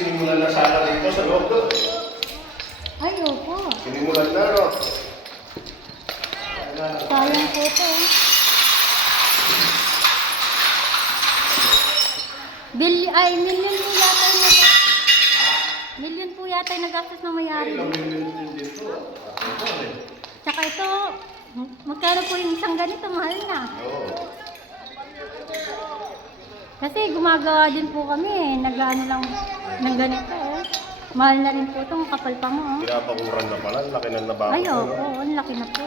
sinimulan na sana dito sa loob doon. Ay, opo. Sinimulan na, no? Sayang po ito. Million po yata yung million po yata yung nagastos na mayari. Ilang million din dito. Tsaka ito, magkano po yung isang ganito, mahal na. Oo. Kasi gumagawa din po kami, nag-ano lang ng ganito eh. Mahal na rin po itong kapal pa mo. Oh. Pinapakuran na pala, laki ng nabako. Ay, opo, ang laki na po.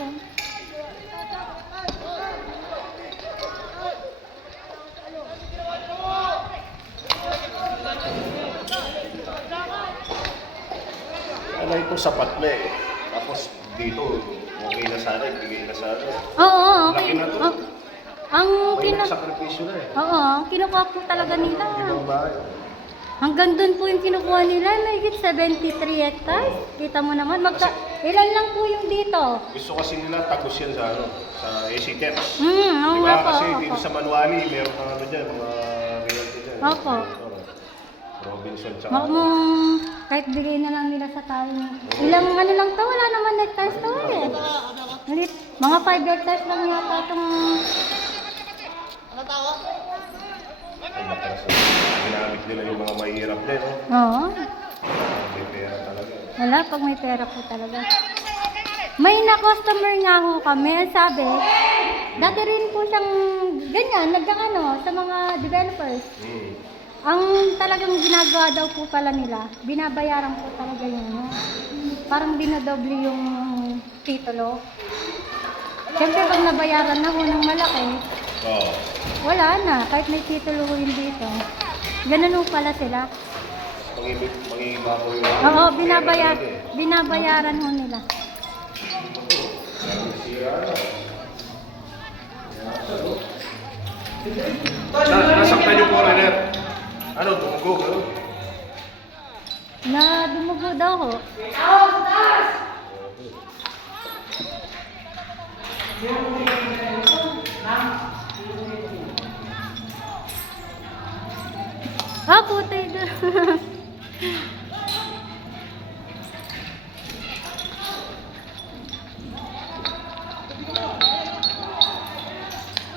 Ano ito sapat na eh. Tapos dito, okay na sana, ibigay na sana. Oo, Laki okay. na to. Oh, ang May kinu... nagsakripisyo na eh. Oo, kinukuha po talaga nila. Ibang bahay. Hanggang doon po yung kinukuha nila, mahigit 73 hectares. Kita mo naman, ilan lang po yung dito. Gusto kasi nila tagos yan sa ano, sa AC-Tex. Oo Diba? nga po. Kasi Opo. dito sa Manuali, meron kang ano dyan, mga realty dyan. Opo. Robinson tsaka. Baka mo, kahit bigay na lang nila sa tao. Ilang ano lang to, wala naman hectares to eh. Mga 5 hectares lang yata itong... Ay, bakas. Ginamit nila yung mga mahirap din, no? Oo. May pera talaga. Wala, pag may pera po talaga. May na-customer nga ho kami, ang sabi, dati rin po siyang ganyan, nagkakano sa mga developers. Ang talagang ginagawa daw po pala nila, binabayaran po talaga yung ano, parang dinodoble yung titulo. Siyempre pag nabayaran na ho ng malaki, Oo. wala na, kahit may titulo ho yun dito. Ganun ho pala sila. Mag-iiba ko yung... Oo, binabayaran ho nila. Nasaktan yung foreigner. Ano, tumugo, ano? Na dumugo daw ho. Ah, putay doon.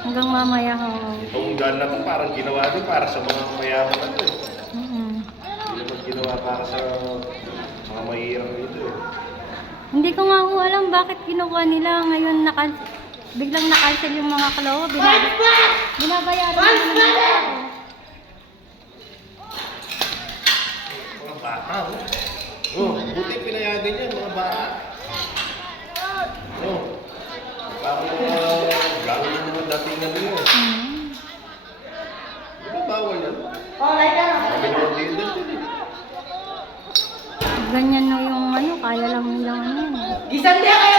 Hanggang mamaya ho. Itong gun na to parang ginawa din para sa mga mayaman na to eh. Hindi naman ginawa para sa mga mahirap dito eh. Hindi ko nga ho alam bakit kinukuha nila ngayon biglang na-cancel yung mga kalawa. Binabayaran nila ng mga tao. Mga bata oh. Oh, buti pinayagan yan mga bata. Oh. Parang gano'n yung mga datingan nila eh. Di ba bawal yan? Kami naman din din eh. Ganyan na yung ano, kaya lang nilang ano. Gisan dia kaya